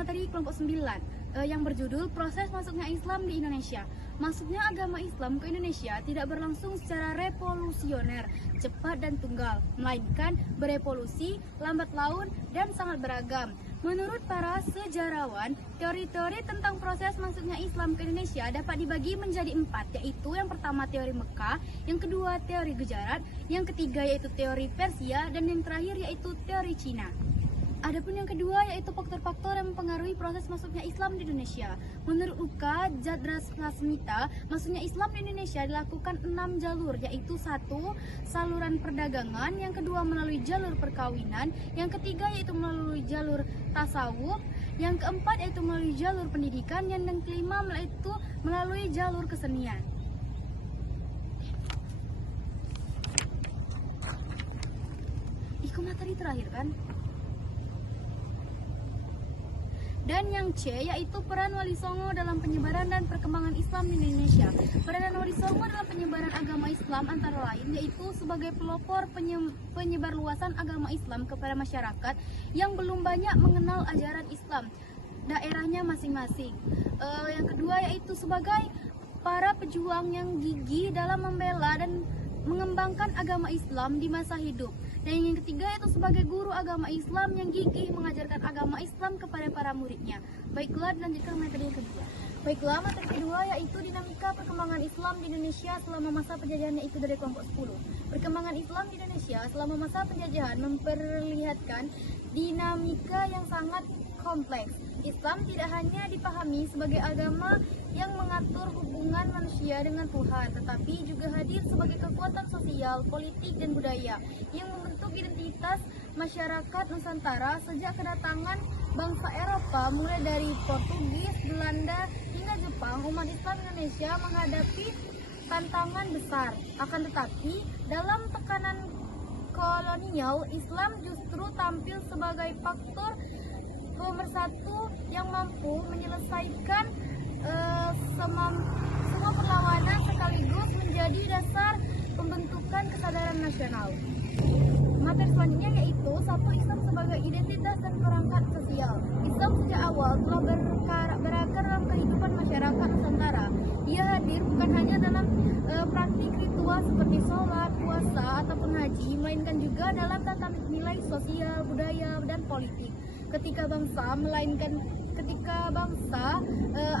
materi kelompok 9 yang berjudul Proses Masuknya Islam di Indonesia. Masuknya agama Islam ke Indonesia tidak berlangsung secara revolusioner, cepat dan tunggal, melainkan berevolusi, lambat laun, dan sangat beragam. Menurut para sejarawan, teori-teori tentang proses masuknya Islam ke Indonesia dapat dibagi menjadi 4, yaitu yang pertama teori Mekah, yang kedua teori Gujarat, yang ketiga yaitu teori Persia, dan yang terakhir yaitu teori Cina. Adapun yang kedua yaitu faktor-faktor yang mempengaruhi proses masuknya Islam di Indonesia. Menurut UKA Jadrasmita, masuknya Islam di Indonesia dilakukan 6 jalur, yaitu 1. Saluran perdagangan, yang kedua melalui jalur perkawinan, yang ketiga yaitu melalui jalur tasawuf, yang keempat yaitu melalui jalur pendidikan, yang kelima yaitu melalui jalur kesenian. Itu materi terakhir kan? Dan yang C yaitu peran Wali Songo dalam penyebaran dan perkembangan Islam di Indonesia. Peranan Wali Songo dalam penyebaran agama Islam antara lain yaitu sebagai pelopor penyebar luasan agama Islam kepada masyarakat yang belum banyak mengenal ajaran Islam daerahnya masing-masing. Yang kedua yaitu sebagai para pejuang yang gigih dalam membela dan mengembangkan agama Islam di masa hidup. Dan yang ketiga yaitu sebagai guru agama Islam yang gigih mengajarkan agama Islam kepada para muridnya. Baiklah, lanjutkan materi yang kedua. Baiklah, materi kedua yaitu dinamika perkembangan Islam di Indonesia selama masa penjajahan, yaitu dari kelompok 10. Perkembangan Islam di Indonesia selama masa penjajahan memperlihatkan dinamika yang sangat kompleks. Islam tidak hanya dipahami sebagai agama yang mengatur hubungan manusia dengan Tuhan, tetapi juga hadir sebagai kekuatan sosial, politik, dan budaya yang membentuk identitas masyarakat Nusantara sejak kedatangan bangsa Eropa mulai dari Portugis, Belanda, hingga Jepang. Umat Islam Indonesia menghadapi tantangan besar. Akan tetapi, dalam tekanan kolonial, Islam justru tampil sebagai faktor pemersatu yang mampu menyelesaikan semua perlawanan sekaligus menjadi dasar pembentukan kesadaran nasional. Materi selanjutnya yaitu 1. Islam sebagai identitas dan perangkat sosial. Islam sejak awal telah berakar dalam kehidupan masyarakat Nusantara. Ia hadir bukan hanya dalam praktik ritual seperti sholat, puasa, ataupun haji, melainkan juga dalam tata nilai sosial, budaya, dan politik. Ketika bangsa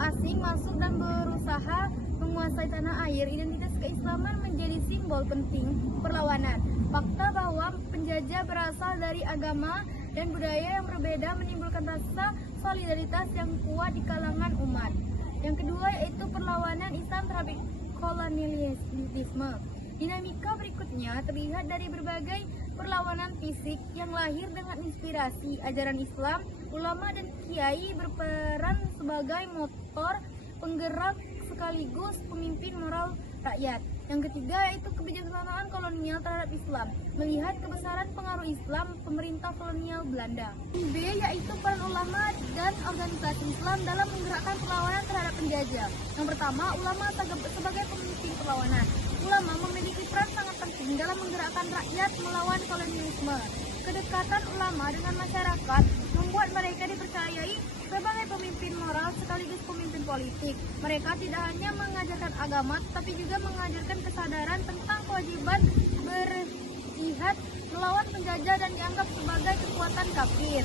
asing masuk dan berusaha menguasai tanah air, identitas keislaman menjadi simbol penting perlawanan. Fakta bahwa penjajah berasal dari agama dan budaya yang berbeda menimbulkan rasa solidaritas yang kuat di kalangan umat. Yang kedua yaitu perlawanan Islam terhadap kolonialisme. Dinamika berikutnya terlihat dari berbagai perlawanan fisik yang lahir dengan inspirasi ajaran Islam. Ulama dan kiai berperan sebagai motor penggerak sekaligus pemimpin moral rakyat. Yang ketiga yaitu kebijaksanaan kolonial terhadap Islam. Melihat kebesaran pengaruh Islam pemerintah kolonial Belanda. B yaitu peran ulama dan organisasi Islam dalam menggerakkan perlawanan terhadap penjajah. Yang pertama, ulama sebagai pemimpin perlawanan. Ulama memiliki peran sangat penting dalam menggerakkan rakyat melawan kolonialisme. Kedekatan ulama dengan masyarakat membuat mereka dipercayai sebagai pemimpin moral sekaligus pemimpin politik. Mereka tidak hanya mengajarkan agama, tetapi juga mengajarkan kesadaran tentang kewajiban berjihad melawan penjajah dan dianggap sebagai kekuatan kafir.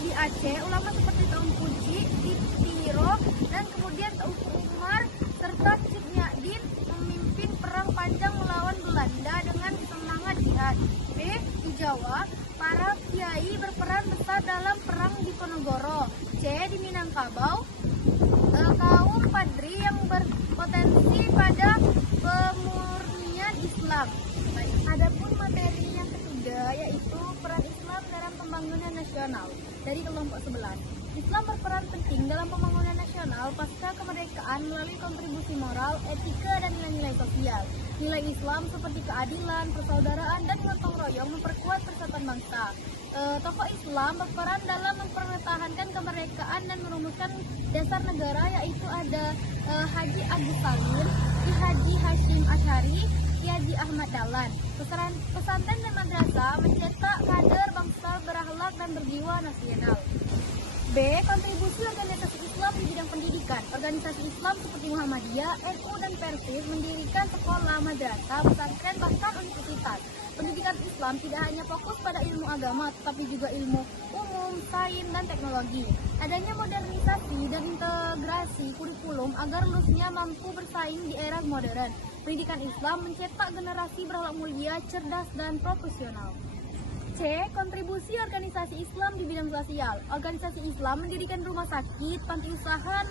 Di Aceh, ulama seperti Taung Puji, di Tiro, dan kemudian Teuku Umar serta Cik Nyadin memimpin perang panjang melawan Belanda dengan semangat jihad. B. Di Jawa, para kiai berperan besar dalam perang Diponegoro. C. Di Minangkabau, kaum padri yang berpotensi pada pemurnian Islam. Adapun materi yang ketiga yaitu peran Islam dalam pembangunan nasional dari kelompok 11. Islam berperan penting dalam pembangunan nasional pasca kemerdekaan melalui kontribusi moral, etika, dan nilai-nilai sosial. Nilai Islam seperti keadilan, persaudaraan, dan gotong royong memperkuat persatuan bangsa. Tokoh Islam berperan dalam mempertahankan kemerdekaan dan merumuskan dasar negara, yaitu ada Haji Agus Salim, Ki Haji Hashim Asy'ari, Ki Haji Ahmad Dahlan. Pesantren dan madrasah mencetak kader bangsa berakhlak dan berjiwa nasional. D. B. Kontribusi organisasi Islam di bidang pendidikan. Organisasi Islam seperti Muhammadiyah, NU, dan Persis mendirikan sekolah, madrasah, pesantren, bahkan universitas. Pendidikan Islam tidak hanya fokus pada ilmu agama, tetapi juga ilmu umum, sains, dan teknologi. Adanya modernisasi dan integrasi kurikulum agar lulusnya mampu bersaing di era modern. Pendidikan Islam mencetak generasi berakhlak mulia, cerdas, dan profesional. C. Kontribusi organisasi Islam di bidang sosial. Organisasi Islam mendirikan rumah sakit, panti asuhan.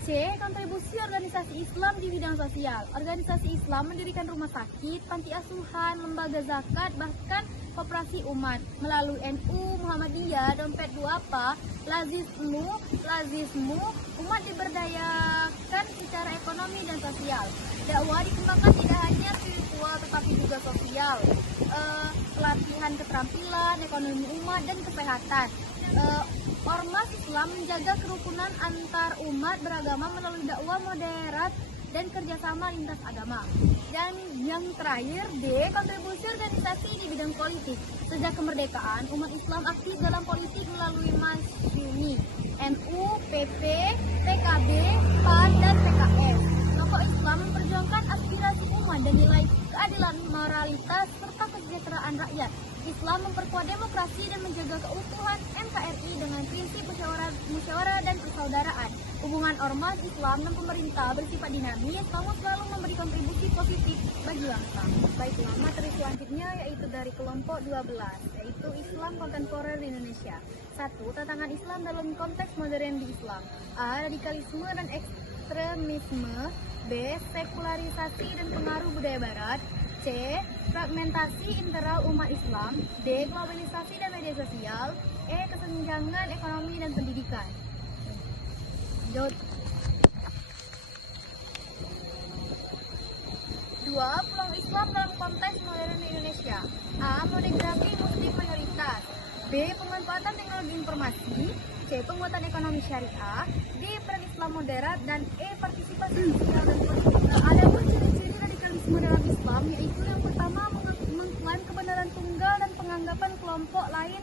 C. Kontribusi organisasi Islam di bidang sosial. Organisasi Islam mendirikan rumah sakit, panti asuhan, lembaga zakat, bahkan koperasi umat melalui NU, Muhammadiyah, dompet duafa, lazismu, umat diberdayakan secara ekonomi dan sosial. Dakwah dikembangkan tidak hanya spiritual tetapi juga sosial, pelatihan keterampilan, ekonomi umat, dan kesehatan. Ormas Islam menjaga kerukunan antar umat beragama melalui dakwah moderat dan kerjasama lintas agama. Dan yang terakhir, D. Kontribusi organisasi di bidang politik. Sejak kemerdekaan, umat Islam aktif dalam politik melalui Masyumi, NU, PP, PKB, PAN, dan PKS. Tokoh Islam memperjuangkan aspirasi umat dan nilai keadilan, moralitas, serta kesejahteraan rakyat. Islam memperkuat demokrasi dan menjaga keutuhan NKRI dengan prinsip musyawarah dan persaudaraan. Hubungan ormas Islam dan pemerintah bersifat dinamis, namun selalu memberi kontribusi positif bagi bangsa. Baiklah, materi selanjutnya yaitu dari kelompok 12, yaitu Islam kontemporer di Indonesia. 1. Tantangan Islam dalam konteks modern di Islam. A. Radikalisme dan ekstremisme. B. Sekularisasi dan pengaruh budaya Barat. C. Fragmentasi internal umat Islam. D. Globalisasi dan media sosial. E. Kesenjangan ekonomi dan pendidikan. Jawab. 2. Peluang Islam dalam konteks modern di Indonesia. A. Monografi muslim mayoritas. B. Pemanfaatan teknologi informasi. C. Penguatan ekonomi syariah. D. Peran Islam moderat. Dan E. Partisipasi sosial dan politik. Ada pun ciri-ciri radikalisme dalam Islam, yaitu yang pertama mengklaim kebenaran tunggal dan penganggapan kelompok lain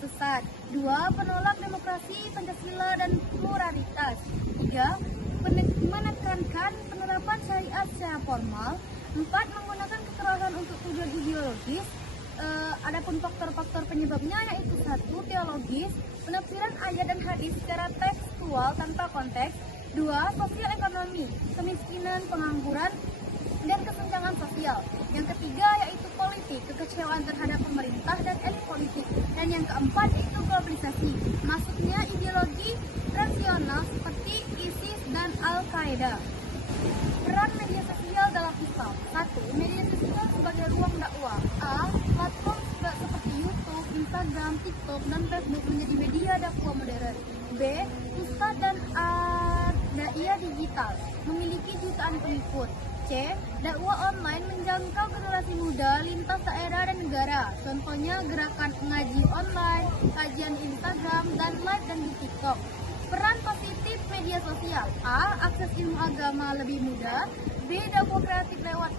sesat. 2. Penolak demokrasi, Pancasila, dan pluralitas. 3. Menekankan penerapan syariat secara formal. 4. Menggunakan kekerasan untuk tujuan ideologis. Adapun faktor-faktor penyebabnya yaitu 1. Teologis, penafsiran ayat dan hadis secara tekstual tanpa konteks. 2. Sosial ekonomi, kemiskinan, pengangguran, dan kesenjangan sosial. Yang ketiga yaitu politik, kekecewaan terhadap pemerintah dan elit politik. Dan yang keempat yaitu globalisasi, maksudnya ideologi rasional seperti ISIS dan Al-Qaeda. Peran media sosial dalam Islam. 1. Media sosial sebagai ruang dakwah. A. Platform seperti YouTube, Instagram, TikTok, dan Facebook menjadi media dakwah modern. B. Ustadz dan dai digital memiliki jutaan pengikut. C. Dakwah online menjangkau generasi muda lintas daerah dan negara. Contohnya gerakan ngaji online, kajian di Instagram, dan live dan di TikTok. Peran positif media sosial. A. Akses ilmu agama lebih mudah. B. Dakwah kreatif lewat